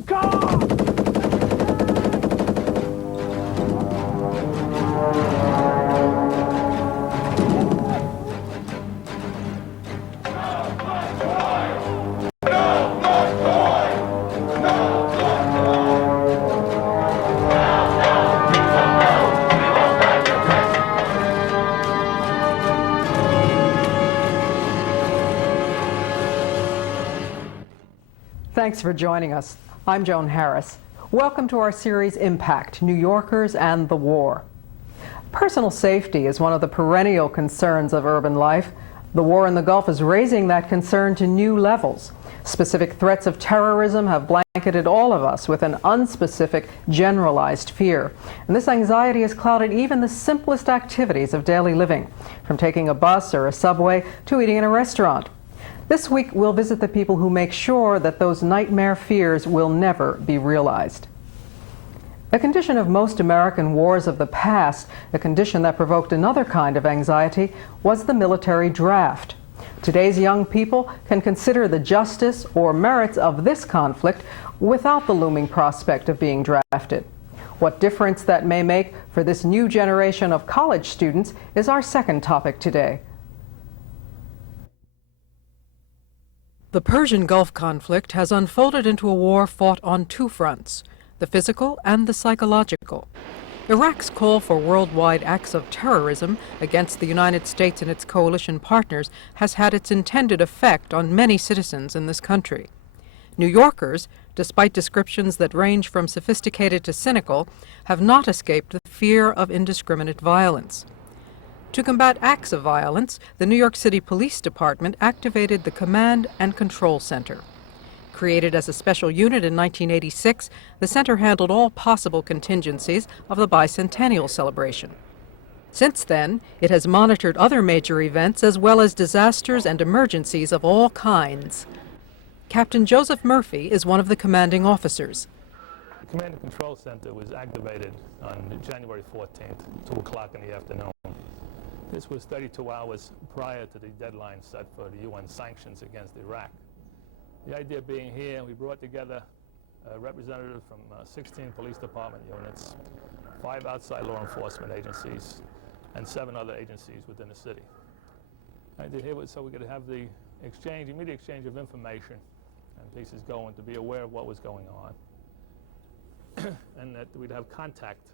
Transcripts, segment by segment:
the car! Thanks for joining us. I'm Joan Harris. Welcome to our series Impact, New Yorkers and the War. Personal safety is one of the perennial concerns of urban life. The war in the Gulf is raising that concern to new levels. Specific threats of terrorism have blanketed all of us with an unspecific, generalized fear. And this anxiety has clouded even the simplest activities of daily living, from taking a bus or a subway to eating in a restaurant. This week, we'll visit the people who make sure that those nightmare fears will never be realized. A condition of most American wars of the past, a condition that provoked another kind of anxiety, was the military draft. Today's young people can consider the justice or merits of this conflict without the looming prospect of being drafted. What difference that may make for this new generation of college students is our second topic today. The Persian Gulf conflict has unfolded into a war fought on two fronts, the physical and the psychological. Iraq's call for worldwide acts of terrorism against the United States and its coalition partners has had its intended effect on many citizens in this country. New Yorkers, despite descriptions that range from sophisticated to cynical, have not escaped the fear of indiscriminate violence. To combat acts of violence, the New York City Police Department activated the Command and Control Center. Created as a special unit in 1986, the center handled all possible contingencies of the bicentennial celebration. Since then, it has monitored other major events as well as disasters and emergencies of all kinds. Captain Joseph Murphy is one of the commanding officers. The Command and Control Center was activated on January 14th, 2 o'clock in the afternoon. This was 32 hours prior to the deadline set for the UN sanctions against Iraq. The idea being here, we brought together representatives from 16 police department units, 5 outside law enforcement agencies, and 7 other agencies within the city. The idea here was so we could have the immediate exchange of information and pieces going to be aware of what was going on, and that we'd have contact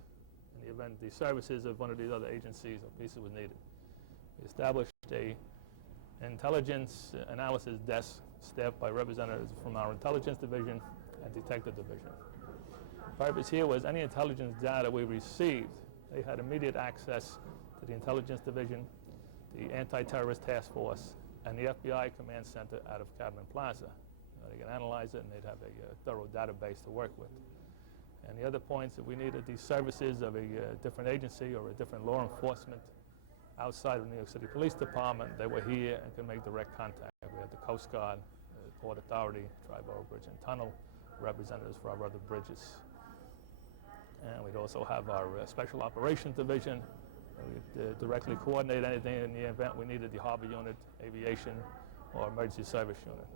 in the event the services of one of these other agencies or pieces was needed. We established a intelligence analysis desk staffed by representatives from our intelligence division and detective division. The purpose here was any intelligence data we received, they had immediate access to the intelligence division, the anti-terrorist task force, and the FBI command center out of Cadman Plaza. They can analyze it and they'd have a thorough database to work with. And the other points that we needed the services of a different agency or a different law enforcement outside of the New York City Police Department, they were here and could make direct contact. We had the Coast Guard, Port Authority, Tri-Borough Bridge and Tunnel, representatives for our other bridges. And we'd also have our Special Operations Division. We'd directly coordinate anything in the event we needed the Harbor Unit, Aviation, or Emergency Service Unit.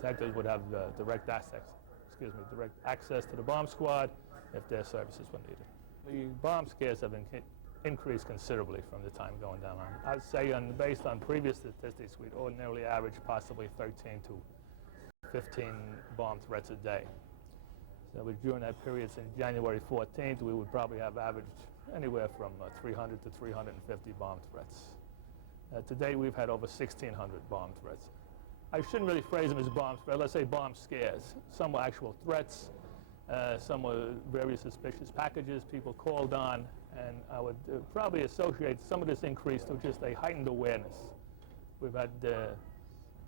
Detectives would have direct access to the bomb squad if their services were needed. The bomb scares have increased considerably from the time going down on. I'd say based on previous statistics, we'd ordinarily average possibly 13 to 15 bomb threats a day. So during that period since January 14th, we would probably have averaged anywhere from 300 to 350 bomb threats. Today we've had over 1,600 bomb threats. I shouldn't really phrase them as bomb threats, let's say bomb scares. Some were actual threats, some were very suspicious packages people called on, and I would probably associate some of this increase to just a heightened awareness. We've had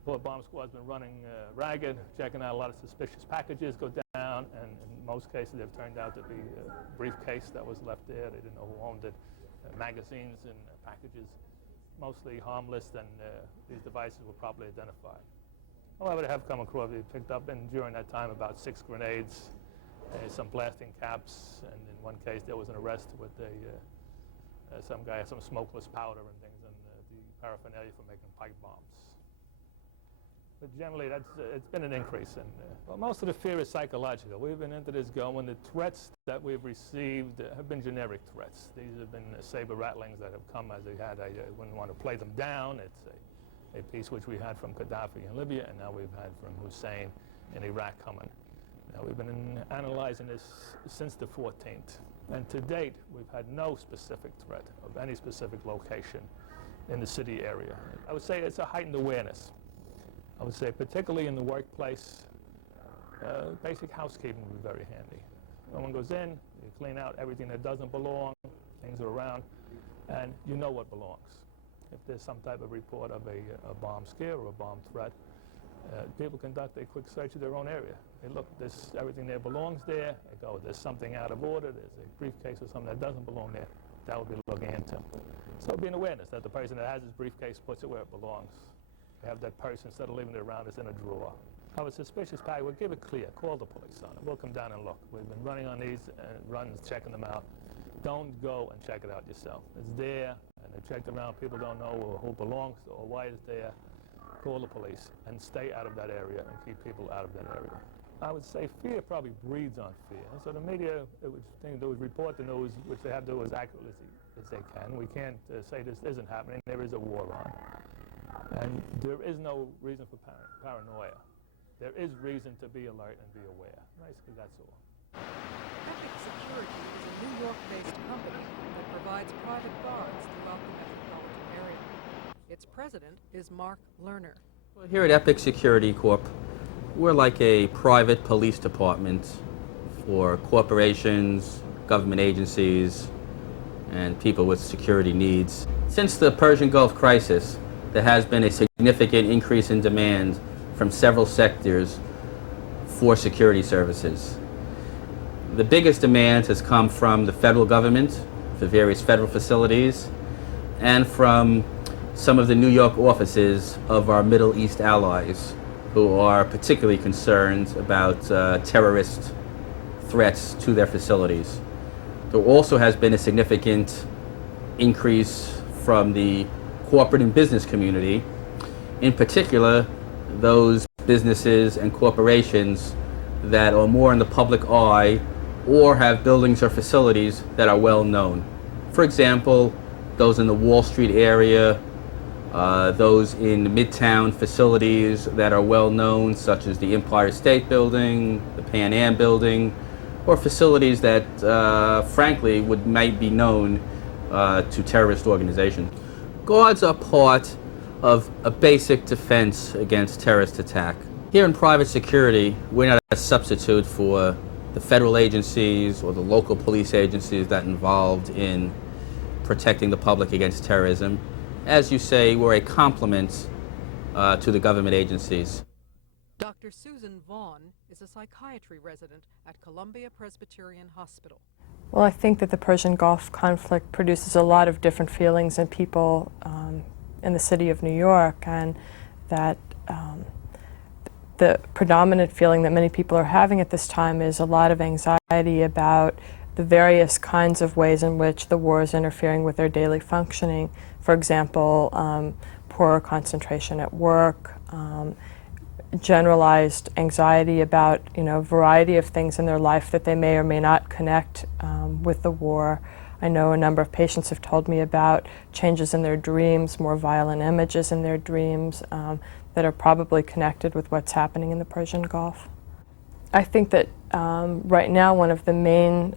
bomb squad's been running ragged, checking out a lot of suspicious packages go down, and in most cases they've turned out to be a briefcase that was left there. They didn't know who owned it. Magazines and packages, mostly harmless, and these devices were properly identified. However, they have come across, we picked up during that time about 6 grenades, some blasting caps, and in one case there was an arrest with some guy had some smokeless powder and things, and the paraphernalia for making pipe bombs. But generally, it's been an increase. And well, most of the fear is psychological. We've been into this going. The threats that we've received have been generic threats. These have been saber rattlings that have come as they had. I wouldn't want to play them down. It's a piece which we had from Gaddafi in Libya, and now we've had from Hussein in Iraq coming. Now, we've been analyzing this since the 14th. And to date, we've had no specific threat of any specific location in the city area. I would say it's a heightened awareness. I would say particularly in the workplace, basic housekeeping would be very handy. Someone goes in, you clean out everything that doesn't belong, things are around, and you know what belongs. If there's some type of report of a bomb scare or a bomb threat, people conduct a quick search of their own area. They look, everything there belongs there. They go, there's something out of order, there's a briefcase or something that doesn't belong there. That would be looking into. So it'd be an awareness that the person that has his briefcase puts it where it belongs. We have that person, instead of leaving it around, it's in a drawer. Have a suspicious package, we'll give it clear. Call the police on it. We'll come down and look. We've been running on these runs, checking them out. Don't go and check it out yourself. It's there, and they checked around. People don't know who belongs or why it's there. Call the police and stay out of that area and keep people out of that area. I would say fear probably breeds on fear. And so the media, they would report the news, which they have to do as accurately as they can. We can't say this isn't happening. There is a war on. And there is no reason for paranoia. There is reason to be alert and be aware. Basically, that's all. Epic Security is a New York-based company that provides private guards throughout the metropolitan area. Its president is Mark Lerner. Well, here at Epic Security Corp, we're like a private police department for corporations, government agencies, and people with security needs. Since the Persian Gulf crisis, there has been a significant increase in demand from several sectors for security services. The biggest demand has come from the federal government for various federal facilities and from some of the New York offices of our Middle East allies who are particularly concerned about terrorist threats to their facilities. There also has been a significant increase from the corporate and business community, in particular those businesses and corporations that are more in the public eye or have buildings or facilities that are well known. For example, those in the Wall Street area, those in Midtown facilities that are well known, such as the Empire State Building, the Pan Am Building, or facilities that frankly might be known to terrorist organizations. Guards are part of a basic defense against terrorist attack. Here in private security, we're not a substitute for the federal agencies or the local police agencies that are involved in protecting the public against terrorism. As you say, we're a complement to the government agencies. Dr. Susan Vaughn is a psychiatry resident at Columbia Presbyterian Hospital. Well, I think that the Persian Gulf conflict produces a lot of different feelings in people in the city of New York, and that the predominant feeling that many people are having at this time is a lot of anxiety about the various kinds of ways in which the war is interfering with their daily functioning. For example, poorer concentration at work, generalized anxiety about a variety of things in their life that they may or may not connect with the war. I know a number of patients have told me about changes in their dreams, more violent images in their dreams that are probably connected with what's happening in the Persian Gulf. I think that right now one of the main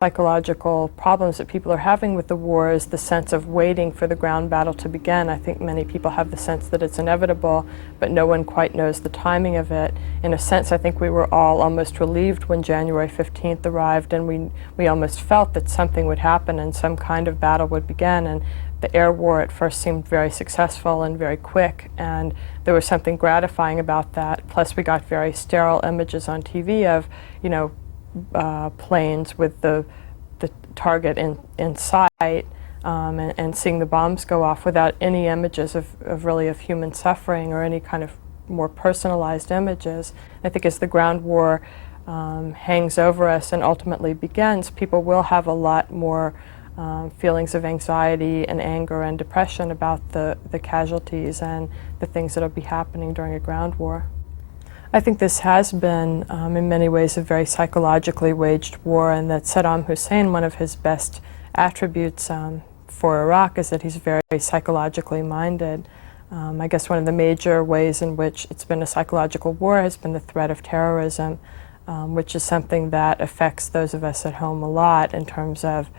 psychological problems that people are having with the war is the sense of waiting for the ground battle to begin. I think many people have the sense that it's inevitable, but no one quite knows the timing of it. In a sense, I think we were all almost relieved when January 15th arrived, and we almost felt that something would happen and some kind of battle would begin. And the air war at first seemed very successful and very quick, and there was something gratifying about that. Plus, we got very sterile images on TV of, planes with the target in sight, and seeing the bombs go off without any images of really of human suffering or any kind of more personalized images. I think as the ground war hangs over us and ultimately begins, people will have a lot more feelings of anxiety and anger and depression about the casualties and the things that will be happening during a ground war. I think this has been, in many ways, a very psychologically waged war, and that Saddam Hussein, one of his best attributes for Iraq is that he's very psychologically minded. I guess one of the major ways in which it's been a psychological war has been the threat of terrorism, which is something that affects those of us at home a lot in terms of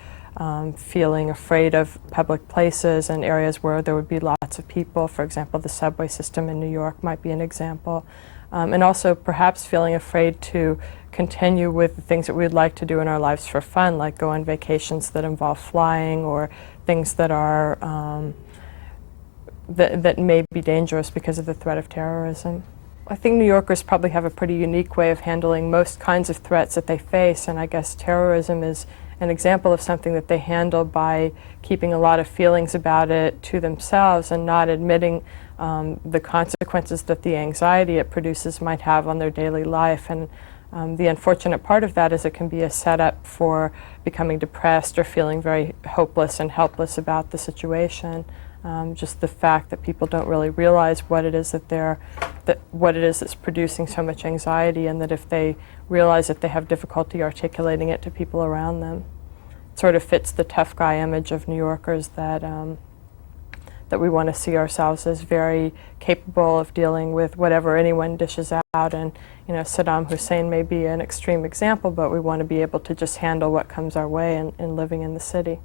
feeling afraid of public places and areas where there would be lots of people. For example, the subway system in New York might be an example. And also perhaps feeling afraid to continue with the things that we'd like to do in our lives for fun, like go on vacations that involve flying or things that are that may be dangerous because of the threat of terrorism. I think New Yorkers probably have a pretty unique way of handling most kinds of threats that they face, and I guess terrorism is an example of something that they handle by keeping a lot of feelings about it to themselves and not admitting the consequences that the anxiety it produces might have on their daily life. And the unfortunate part of that is it can be a setup for becoming depressed or feeling very hopeless and helpless about the situation. Just the fact that people don't really realize what it is what it is that's producing so much anxiety, and that if they realize that they have difficulty articulating it to people around them, it sort of fits the tough guy image of New Yorkers that that we want to see ourselves as very capable of dealing with whatever anyone dishes out. And Saddam Hussein may be an extreme example, but we want to be able to just handle what comes our way in living in the city.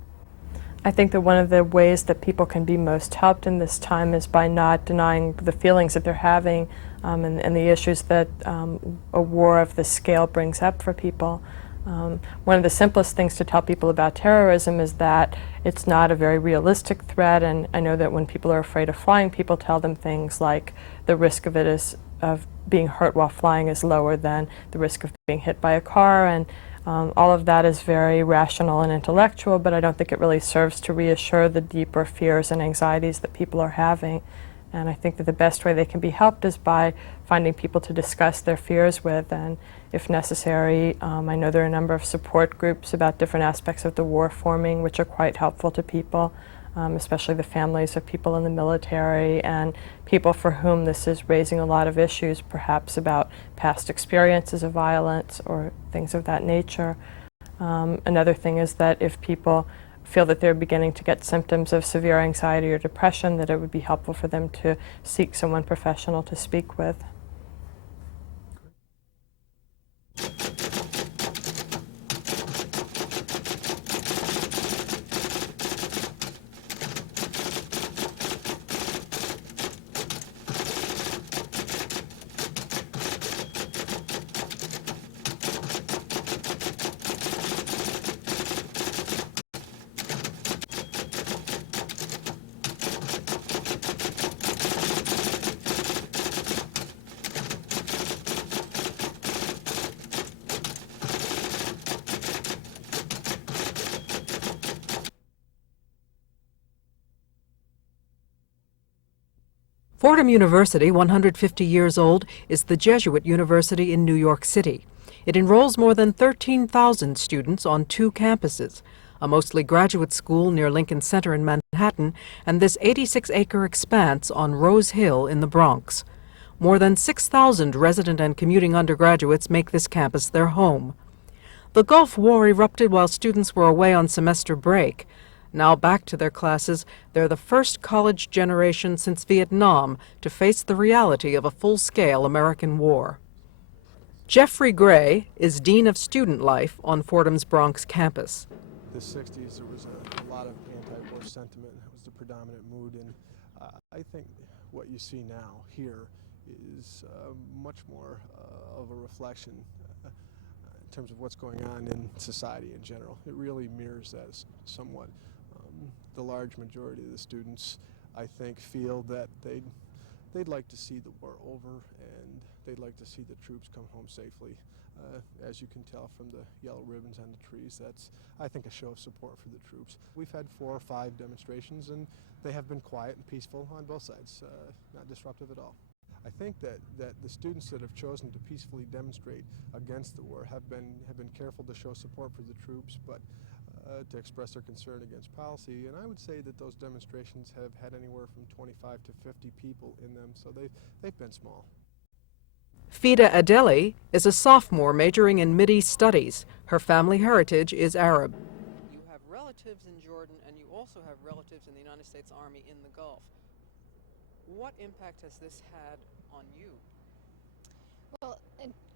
I think that one of the ways that people can be most helped in this time is by not denying the feelings that they're having and the issues that a war of this scale brings up for people. One of the simplest things to tell people about terrorism is that it's not a very realistic threat, and I know that when people are afraid of flying, people tell them things like the risk of being hurt while flying is lower than the risk of being hit by a car, and all of that is very rational and intellectual, but I don't think it really serves to reassure the deeper fears and anxieties that people are having. And I think that the best way they can be helped is by finding people to discuss their fears with, and if necessary, I know there are a number of support groups about different aspects of the war forming, which are quite helpful to people, especially the families of people in the military and people for whom this is raising a lot of issues, perhaps about past experiences of violence or things of that nature. Another thing is that if people feel that they're beginning to get symptoms of severe anxiety or depression, that it would be helpful for them to seek someone professional to speak with. Fordham University, 150 years old, is the Jesuit university in New York City. It enrolls more than 13,000 students on 2 campuses, a mostly graduate school near Lincoln Center in Manhattan, and this 86-acre expanse on Rose Hill in the Bronx. More than 6,000 resident and commuting undergraduates make this campus their home. The Gulf War erupted while students were away on semester break. Now back to their classes, they're the first college generation since Vietnam to face the reality of a full-scale American war. Jeffrey Gray is Dean of Student Life on Fordham's Bronx campus. The 60s, there was a lot of anti-war sentiment. It was the predominant mood, and I think what you see now here is much more of a reflection in terms of what's going on in society in general. It really mirrors that somewhat. The large majority of the students, I think, feel that they'd like to see the war over, and they'd like to see the troops come home safely. As you can tell from the yellow ribbons on the trees, that's, I think, a show of support for the troops. We've had 4 or 5 demonstrations, and they have been quiet and peaceful on both sides, not disruptive at all. I think that the students that have chosen to peacefully demonstrate against the war have been careful to show support for the troops, but to express their concern against policy. And I would say that those demonstrations have had anywhere from 25 to 50 people in them, so they've been small. Fida Adeli is a sophomore majoring in Mideast Studies. Her family heritage is Arab. You have relatives in Jordan, and you also have relatives in the United States Army in the Gulf. What impact has this had on you? Well,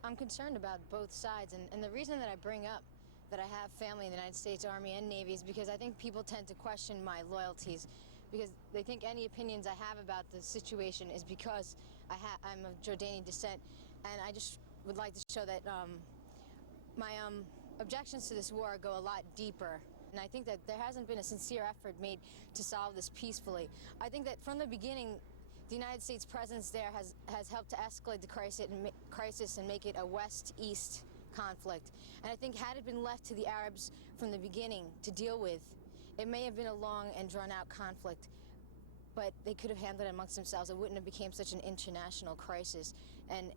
I'm concerned about both sides, and the reason that I bring up that I have family in the United States Army and Navy is because I think people tend to question my loyalties, because they think any opinions I have about the situation is because I'm of Jordanian descent, and I just would like to show that my objections to this war go a lot deeper. And I think that there hasn't been a sincere effort made to solve this peacefully. I think that from the beginning, the United States presence there has helped to escalate the crisis and make it a West-East conflict. And I think had it been left to the Arabs from the beginning to deal with, it may have been a long and drawn-out conflict, but they could have handled it amongst themselves. It wouldn't have become such an international crisis. And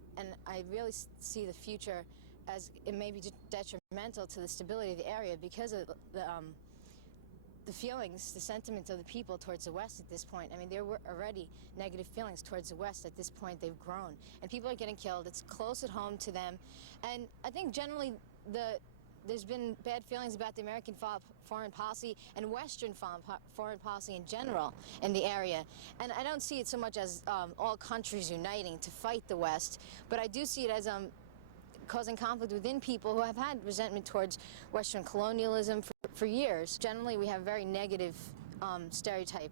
I really see the future as it may be detrimental to the stability of the area because of the feelings, the sentiments of the people towards the West at this point. I mean, there were already negative feelings towards the West. At this point, they've grown. And people are getting killed. It's close at home to them. And I think generally there's been bad feelings about the American foreign policy and Western foreign policy in general in the area. And I don't see it so much as all countries uniting to fight the West, but I do see it as causing conflict within people who have had resentment towards Western colonialism for years. Generally, we have very negative stereotype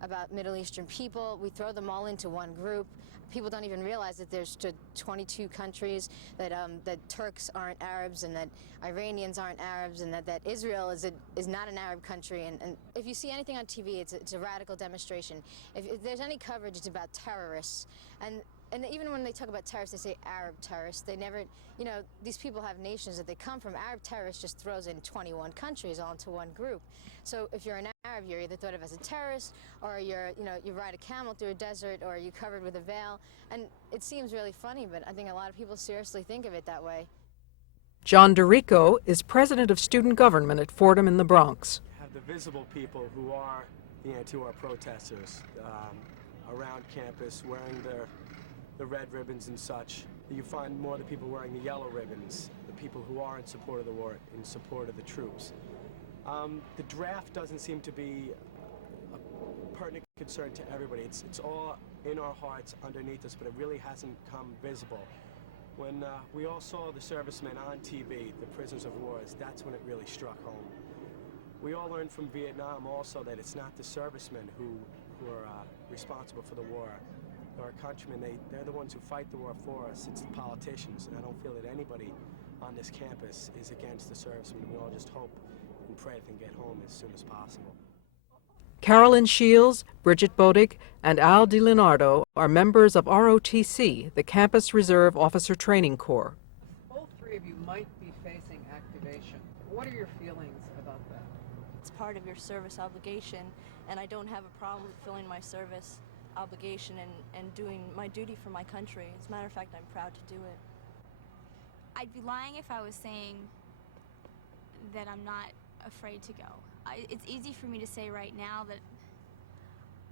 about Middle Eastern people. We throw them all into one group. People don't even realize that there's 22 countries, that Turks aren't Arabs, and that Iranians aren't Arabs, and that Israel is not an Arab country. And if you see anything on TV, it's a radical demonstration. If there's any coverage, it's about terrorists. And even when they talk about terrorists, they say Arab terrorists. They never, these people have nations that they come from. Arab terrorists just throws in 21 countries all into one group. So if you're an Arab, you're either thought of as a terrorist, or you ride a camel through a desert, or you're covered with a veil. And it seems really funny, but I think a lot of people seriously think of it that way. John DeRico is president of student government at Fordham in the Bronx. You have the visible people who are the anti-war protesters around campus wearing the red ribbons and such. You find more of the people wearing the yellow ribbons, the people who are in support of the war, in support of the troops. The draft doesn't seem to be a pertinent concern to everybody. It's all in our hearts underneath us, but it really hasn't come visible. When we all saw the servicemen on TV, the prisoners of war, that's when it really struck home. We all learned from Vietnam also that it's not the servicemen who are responsible for the war. Our countrymen, they're the ones who fight the war for us. It's the politicians, and I don't feel that anybody on this campus is against the servicemen. We all just hope and pray they can get home as soon as possible. Carolyn Shields, Bridget Bodig, and Al DiLeonardo are members of ROTC, the Campus Reserve Officer Training Corps. All three of you might be facing activation. What are your feelings about that? It's part of your service obligation, and I don't have a problem filling my service obligation and doing my duty for my country. As a matter of fact, I'm proud to do it. I'd be lying if I was saying that I'm not afraid to go. It's easy for me to say right now that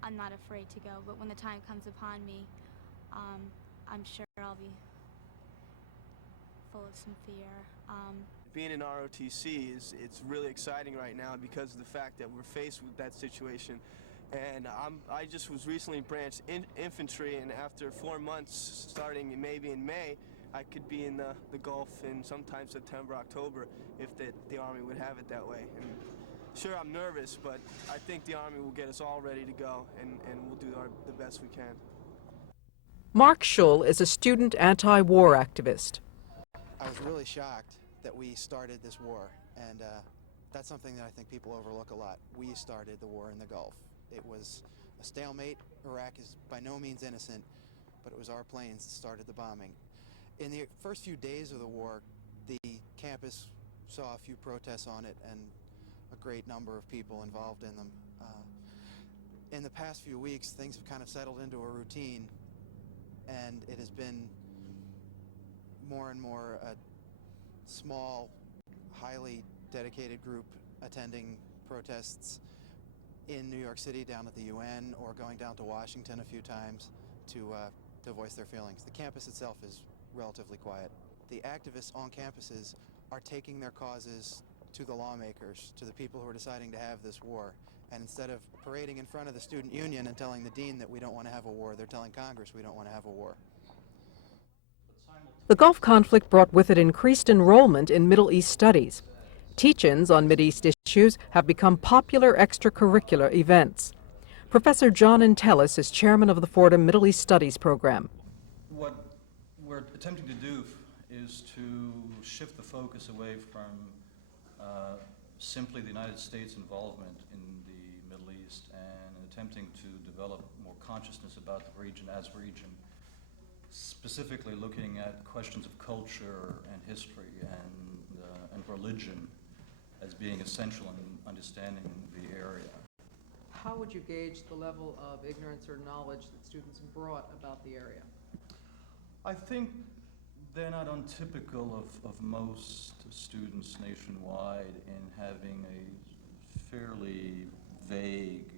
I'm not afraid to go, but when the time comes upon me, I'm sure I'll be full of some fear. Being in ROTC it's really exciting right now because of the fact that we're faced with that situation. And I just was recently branched infantry, and after 4 months, starting maybe in May, I could be in the Gulf in sometime September, October, if the Army would have it that way. And sure, I'm nervous, but I think the Army will get us all ready to go, and we'll do the best we can. Mark Schull is a student anti-war activist. I was really shocked that we started this war, and that's something that I think people overlook a lot. We started the war in the Gulf. It was a stalemate. Iraq is by no means innocent, but it was our planes that started the bombing. In the first few days of the war, the campus saw a few protests on it and a great number of people involved in them. In the past few weeks, things have kind of settled into a routine, and it has been more and more a small, highly dedicated group attending protests in New York City down at the UN or going down to Washington a few times to voice their feelings. The campus itself is relatively quiet. The activists on campuses are taking their causes to the lawmakers, to the people who are deciding to have this war. And instead of parading in front of the student union and telling the dean that we don't want to have a war, they're telling Congress we don't want to have a war. The Gulf conflict brought with it increased enrollment in Middle East studies. Teach-ins on Mideast issues have become popular extracurricular events. Professor John Intellis is chairman of the Fordham Middle East Studies program. What we're attempting to do is to shift the focus away from simply the United States' involvement in the Middle East and attempting to develop more consciousness about the region as region, specifically looking at questions of culture and history and religion as being essential in understanding the area. How would you gauge the level of ignorance or knowledge that students brought about the area? I think they're not untypical of most students nationwide in having a fairly vague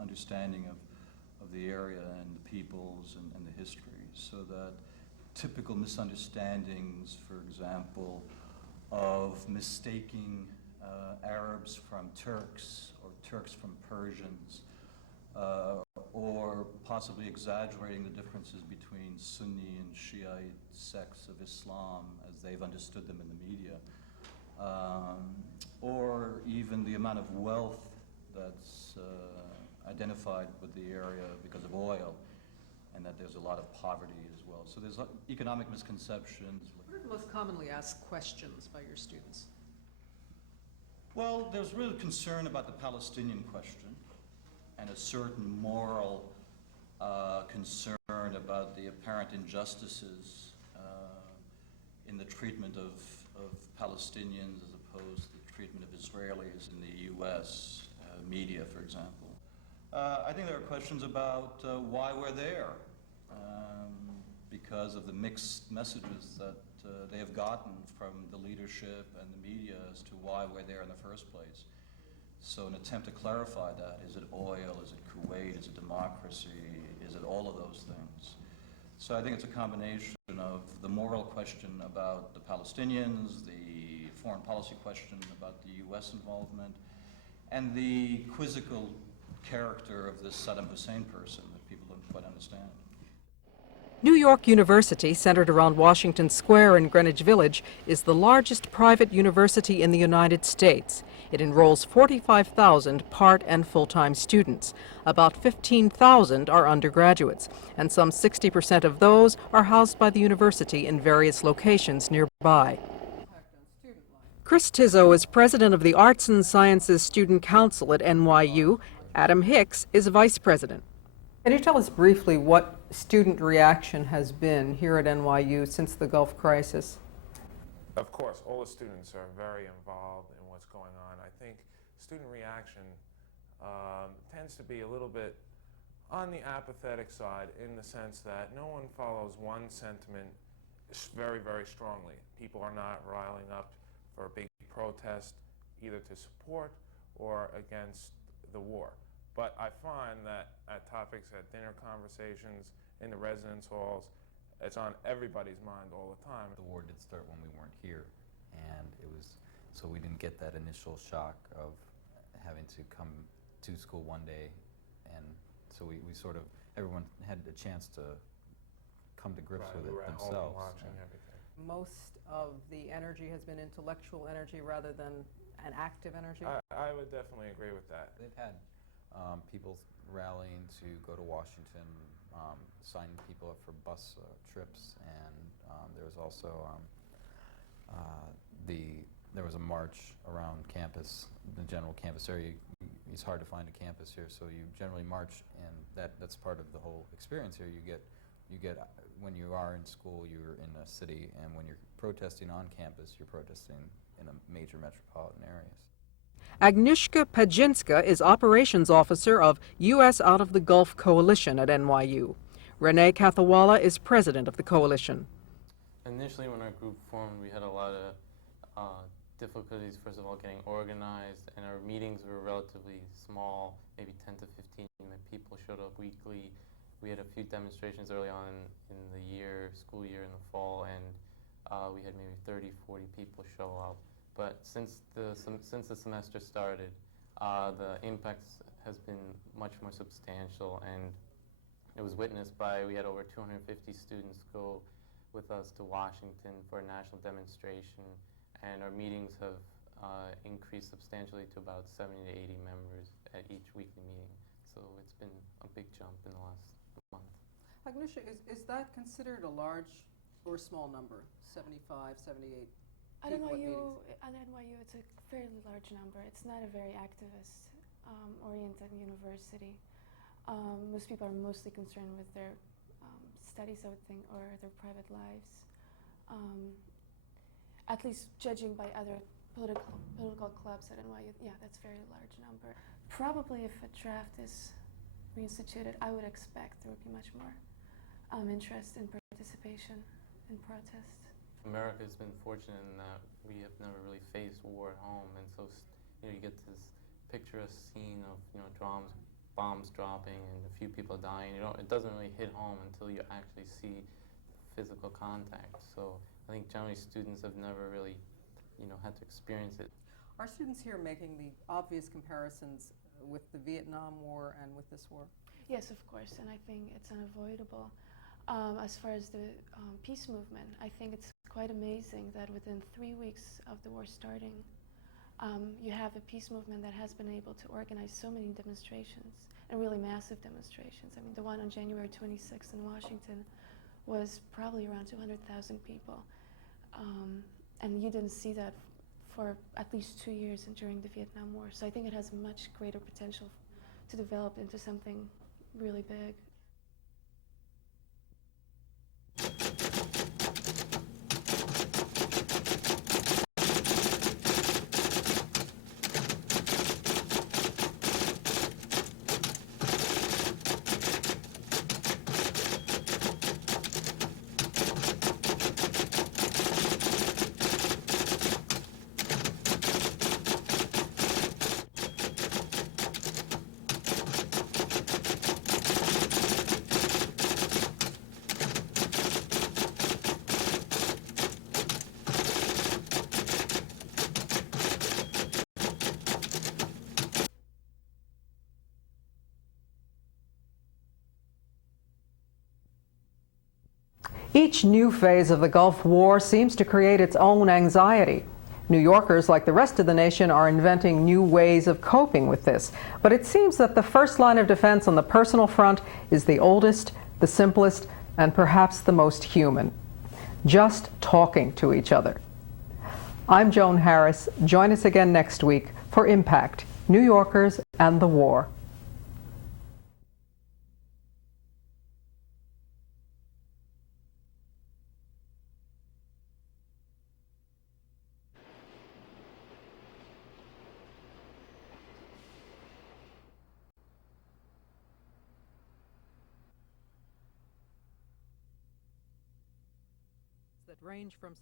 understanding of the area and the peoples and the history, so that typical misunderstandings, for example, of mistaking Arabs from Turks or Turks from Persians, or possibly exaggerating the differences between Sunni and Shiite sects of Islam as they've understood them in the media, or even the amount of wealth that's identified with the area because of oil, and that there's a lot of poverty as well. So there's economic misconceptions. What are the most commonly asked questions by your students? Well, there's real concern about the Palestinian question and a certain moral concern about the apparent injustices in the treatment of Palestinians as opposed to the treatment of Israelis in the U.S. Media, for example. I think there are questions about why we're there, because of the mixed messages that they have gotten from the leadership and the media as to why we're there in the first place. So an attempt to clarify that, is it oil, is it Kuwait, is it democracy, is it all of those things? So I think it's a combination of the moral question about the Palestinians, the foreign policy question about the U.S. involvement, and the quizzical character of this Saddam Hussein person that people don't quite understand. New York University, centered around Washington Square in Greenwich Village, is the largest private university in the United States. It enrolls 45,000 part and full-time students. About 15,000 are undergraduates, and some 60% of those are housed by the university in various locations nearby. Chris Tizzo is president of the Arts and Sciences Student Council at NYU. Adam Hicks is vice president. Can you tell us briefly what student reaction has been here at NYU since the Gulf crisis? Of course, all the students are very involved in what's going on. I think student reaction tends to be a little bit on the apathetic side in the sense that no one follows one sentiment very, very strongly. People are not riling up for a big protest either to support or against the war. But I find that at topics at dinner conversations, in the residence halls, it's on everybody's mind all the time. The war did start when we weren't here, and so we didn't get that initial shock of having to come to school one day, and so we sort of, everyone had a chance to come to grips with it themselves. Watching everything. Most of the energy has been intellectual energy rather than an active energy? I would definitely agree with that. They've had people rallying to go to Washington, signing people up for bus trips, and there was also there was a march around campus, the general campus area. It's hard to find a campus here, so you generally march, and that's part of the whole experience here. You get when you are in school, you're in a city, and when you're protesting on campus, you're protesting in a major metropolitan areas. Agnieszka Pajinska is operations officer of U.S. Out of the Gulf Coalition at NYU. Renee Kathawala is president of the coalition. Initially, when our group formed, we had a lot of difficulties, first of all, getting organized, and our meetings were relatively small, maybe 10 to 15 people showed up weekly. We had a few demonstrations early on in the year, school year in the fall, and we had maybe 30, 40 people show up. But since the semester started, the impact has been much more substantial, and it was witnessed by, we had over 250 students go with us to Washington for a national demonstration, and our meetings have increased substantially to about 70 to 80 members at each weekly meeting. So it's been a big jump in the last month. Agnieszka, is that considered a large or small number, 75, 78 At people at meetings? NYU, it's a fairly large number. It's not a very activist-oriented university. Most people are mostly concerned with their studies, I would think, or their private lives. At least judging by other political clubs at NYU, yeah, that's a very large number. Probably if a draft is reinstituted, I would expect there would be much more interest in participation in protest. America has been fortunate in that we have never really faced war at home, and so you get this picturesque scene of bombs dropping and a few people dying. It doesn't really hit home until you actually see physical contact. So I think generally students have never really had to experience it. Are students here making the obvious comparisons with the Vietnam War and with this war? Yes, of course, and I think it's unavoidable. As far as the peace movement, I think it's quite amazing that within 3 weeks of the war starting, you have a peace movement that has been able to organize so many demonstrations, and really massive demonstrations. I mean, the one on January 26th in Washington was probably around 200,000 people. And you didn't see that for at least 2 years during the Vietnam War. So I think it has much greater potential to develop into something really big. Each new phase of the Gulf War seems to create its own anxiety. New Yorkers, like the rest of the nation, are inventing new ways of coping with this. But it seems that the first line of defense on the personal front is the oldest, the simplest, and perhaps the most human. Just talking to each other. I'm Joan Harris. Join us again next week for Impact, New Yorkers and the War. That range from